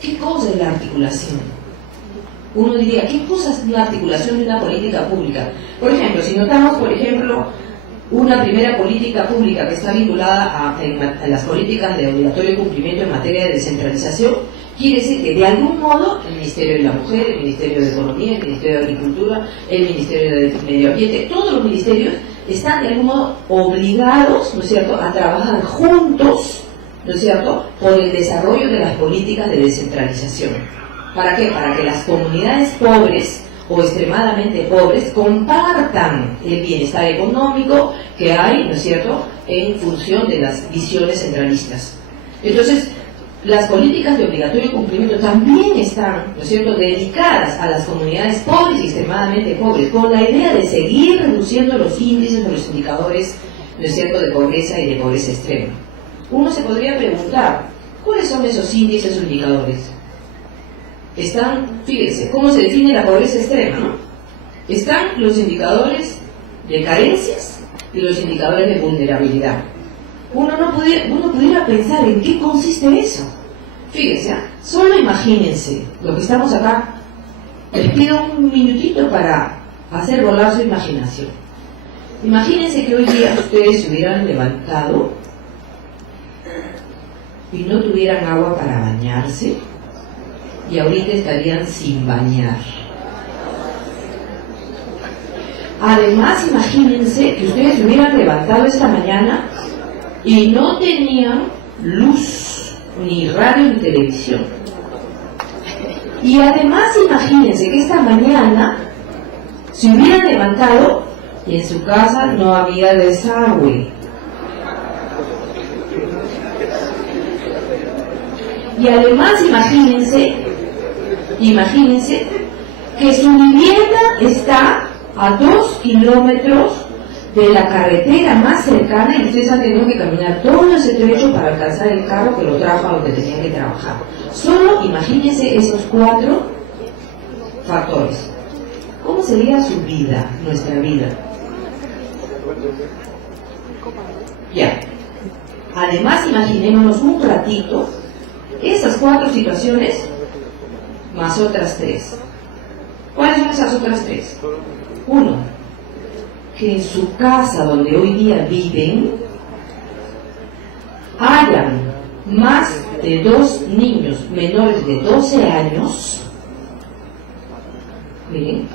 ¿Qué cosa es la articulación? Uno diría, ¿qué cosa es la articulación de una política pública? Por ejemplo, si notamos, por ejemplo, una primera política pública que está vinculada a las políticas de obligatorio cumplimiento en materia de descentralización, quiere decir que de algún modo el Ministerio de la Mujer, el Ministerio de Economía, el Ministerio de Agricultura, el Ministerio de Medio Ambiente, todos los ministerios están de algún modo obligados, ¿no es cierto?, a trabajar juntos, ¿no es cierto?, por el desarrollo de las políticas de descentralización. ¿Para qué? Para que las comunidades pobres o extremadamente pobres compartan el bienestar económico que hay, ¿no es cierto?, en función de las visiones centralistas. Entonces, las políticas de obligatorio cumplimiento también están, ¿no es cierto?, dedicadas a las comunidades pobres y extremadamente pobres, con la idea de seguir reduciendo los índices o los indicadores, ¿no es cierto?, de pobreza y de pobreza extrema. Uno se podría preguntar, ¿cuáles son esos índices o indicadores? Están, fíjense, ¿cómo se define la pobreza extrema, no? Están los indicadores de carencias y los indicadores de vulnerabilidad. Uno pudiera pensar en qué consiste eso. Fíjense, solo imagínense lo que estamos acá. Les pido un minutito para hacer volar su imaginación. Imagínense que hoy día ustedes se hubieran levantado y no tuvieran agua para bañarse y ahorita estarían sin bañar. Además, imagínense que ustedes se hubieran levantado esta mañana y no tenían luz, ni radio, ni televisión. Y además imagínense que esta mañana se hubieran levantado y en su casa no había desagüe. Y además imagínense que su vivienda está a 2 kilómetros de la carretera más cercana y ustedes han tenido que caminar todo ese trecho para alcanzar el carro que lo trajo a donde tenían que trabajar. Solo imagínense esos 4 factores. ¿Cómo sería su vida, nuestra vida? Ya. Además, imaginémonos un ratito esas 4 situaciones más otras 3. ¿Cuáles son esas otras 3? 1. Que en su casa donde hoy día viven hayan más de 2 niños menores de 12 años, miren,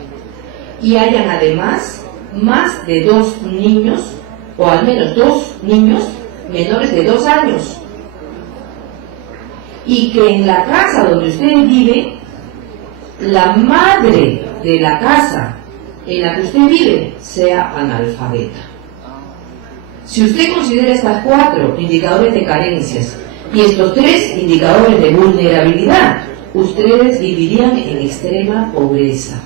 y hayan además más de 2 niños, o al menos 2 niños menores de 2 años, y que en la casa donde usted vive, la madre de la casa en la que usted vive sea analfabeta. Si usted considera estas 4 indicadores de carencias y estos 3 indicadores de vulnerabilidad, ustedes vivirían en extrema pobreza.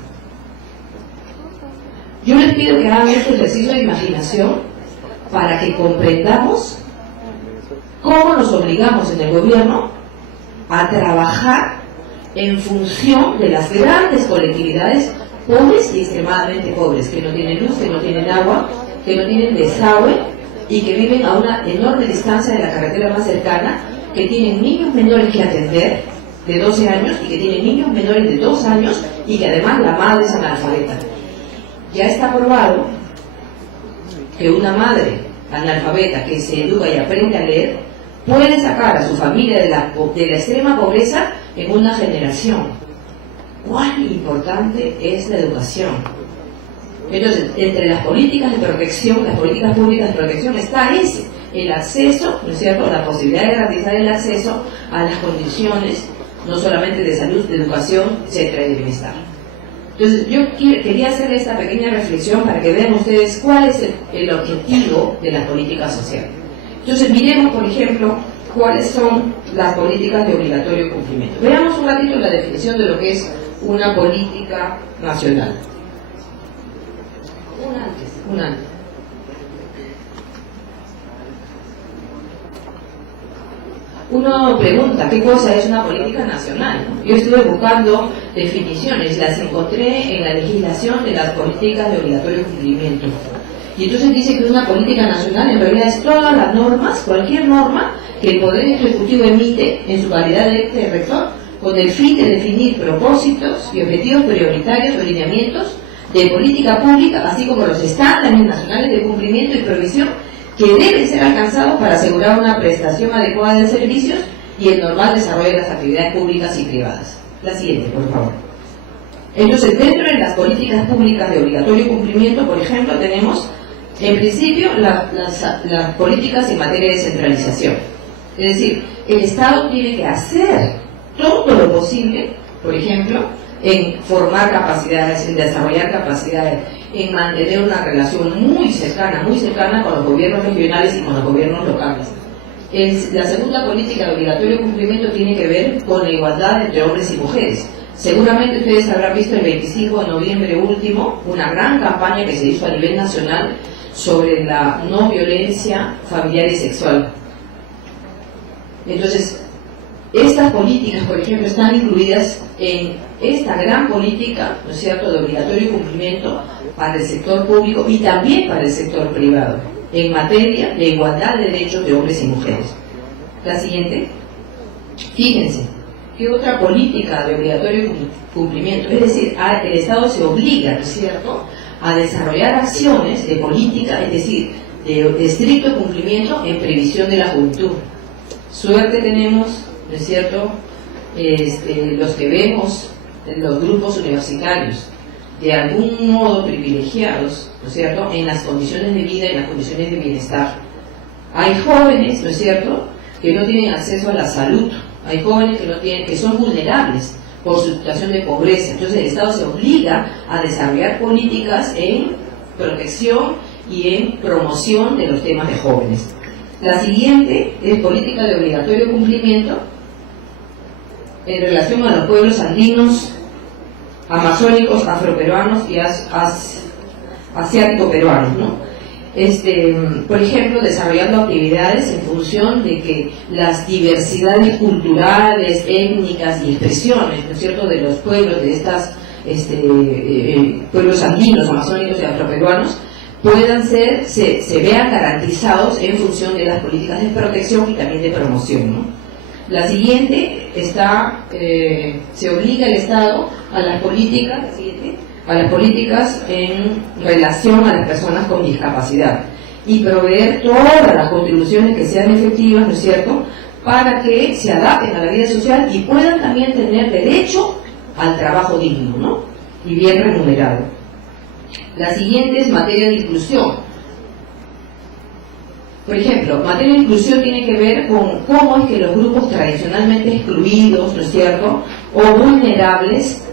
Yo les pido que hagan este ejercicio de imaginación para que comprendamos cómo nos obligamos en el gobierno a trabajar en función de las grandes colectividades pobres y extremadamente pobres, que no tienen luz, que no tienen agua, que no tienen desagüe y que viven a una enorme distancia de la carretera más cercana, que tienen niños menores que atender de 12 años y que tienen niños menores de 2 años y que además la madre es analfabeta. Ya está probado que una madre analfabeta que se educa y aprende a leer puede sacar a su familia de la extrema pobreza en una generación. ¿Cuán importante es la educación? Entonces, entre las políticas de protección, las políticas públicas de protección está el acceso, ¿no es cierto?, la posibilidad de garantizar el acceso a las condiciones, no solamente de salud, de educación, etcétera, y de bienestar. Entonces, yo quería hacer esta pequeña reflexión para que vean ustedes cuál es el objetivo de la política social. Entonces, miremos, por ejemplo, cuáles son las políticas de obligatorio cumplimiento. Veamos un ratito la definición de lo que es una política nacional. Un antes. Uno pregunta, ¿qué cosa es una política nacional? Yo estuve buscando definiciones, las encontré en la legislación de las políticas de obligatorio cumplimiento. Y entonces dice que una política nacional en realidad es todas las normas, cualquier norma que el Poder Ejecutivo emite en su calidad de ente rector con el fin de definir propósitos y objetivos prioritarios o lineamientos de política pública, así como los estándares nacionales de cumplimiento y provisión que deben ser alcanzados para asegurar una prestación adecuada de servicios y el normal desarrollo de las actividades públicas y privadas. La siguiente, por favor. Entonces, dentro de las políticas públicas de obligatorio cumplimiento, por ejemplo, tenemos, en principio, las políticas en materia de descentralización. Es decir, el Estado tiene que hacer todo lo posible, por ejemplo, en formar capacidades, en desarrollar capacidades, en mantener una relación muy cercana con los gobiernos regionales y con los gobiernos locales. La segunda política de obligatorio cumplimiento tiene que ver con la igualdad entre hombres y mujeres. Seguramente ustedes habrán visto el 25 de noviembre último una gran campaña que se hizo a nivel nacional sobre la no violencia familiar y sexual. Entonces, estas políticas, por ejemplo, están incluidas en esta gran política, ¿no es cierto?, de obligatorio cumplimiento para el sector público y también para el sector privado, en materia de igualdad de derechos de hombres y mujeres. La siguiente. Fíjense, ¿qué otra política de obligatorio cumplimiento? Es decir, el Estado se obliga, ¿no es cierto?, a desarrollar acciones de política, es decir, de estricto cumplimiento en previsión de la juventud. Suerte tenemos, ¿no es cierto?, los que vemos en los grupos universitarios, de algún modo privilegiados, ¿no es cierto?, en las condiciones de vida, en las condiciones de bienestar. Hay jóvenes, ¿no es cierto?, que no tienen acceso a la salud, hay jóvenes que son vulnerables por su situación de pobreza. Entonces el Estado se obliga a desarrollar políticas en protección y en promoción de los temas de jóvenes. La siguiente es política de obligatorio cumplimiento en relación a los pueblos andinos, amazónicos, afroperuanos y asiático-peruanos, ¿no? Por ejemplo, desarrollando actividades en función de que las diversidades culturales, étnicas y expresiones, ¿no es cierto?, de los pueblos, de estas pueblos andinos, amazónicos y afroperuanos, puedan se vean garantizados en función de las políticas de protección y también de promoción, ¿no? La siguiente se obliga al Estado a las políticas, en relación a las personas con discapacidad y proveer todas las contribuciones que sean efectivas, ¿no es cierto?, para que se adapten a la vida social y puedan también tener derecho al trabajo digno, ¿no?, y bien remunerado. La siguiente es materia de inclusión. Por ejemplo, materia de inclusión tiene que ver con cómo es que los grupos tradicionalmente excluidos, ¿no es cierto?, o vulnerables,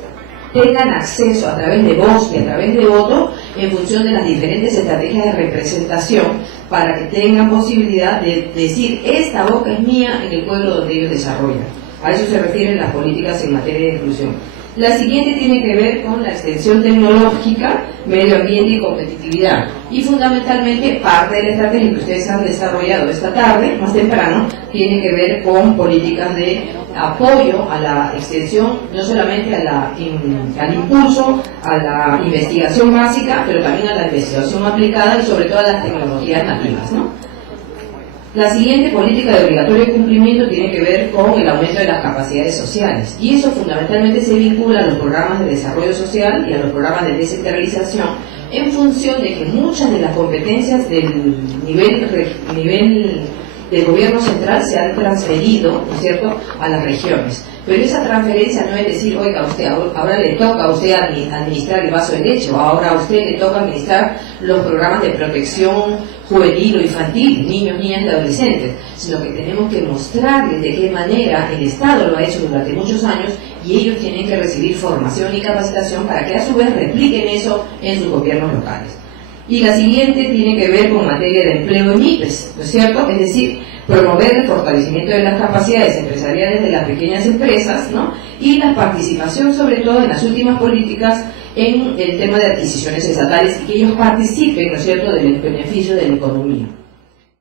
tengan acceso a través de voz y a través de voto en función de las diferentes estrategias de representación para que tengan posibilidad de decir, esta boca es mía en el pueblo donde ellos desarrollan. A eso se refieren las políticas en materia de inclusión. La siguiente tiene que ver con la extensión tecnológica, medio ambiente y competitividad. Y fundamentalmente parte de la estrategia que ustedes han desarrollado esta tarde, más temprano, tiene que ver con políticas de apoyo a la extensión, no solamente al impulso, a la investigación básica, pero también a la investigación aplicada y sobre todo a las tecnologías nativas, ¿no? La siguiente política de obligatorio cumplimiento tiene que ver con el aumento de las capacidades sociales y eso fundamentalmente se vincula a los programas de desarrollo social y a los programas de descentralización en función de que muchas de las competencias del nivel del gobierno central se han transferido, ¿no es cierto?, a las regiones. Pero esa transferencia no es decir, oiga, usted ahora le toca a usted administrar el vaso de leche, o ahora a usted le toca administrar los programas de protección juvenil o infantil, niños, niñas y adolescentes, sino que tenemos que mostrarles de qué manera el Estado lo ha hecho durante muchos años y ellos tienen que recibir formación y capacitación para que a su vez repliquen eso en sus gobiernos locales. Y la siguiente tiene que ver con materia de empleo en MIPES, ¿no es cierto? Es decir, promover el fortalecimiento de las capacidades empresariales de las pequeñas empresas, ¿no?, y la participación sobre todo en las últimas políticas en el tema de adquisiciones estatales y que ellos participen, ¿no es cierto?, del beneficio de la economía.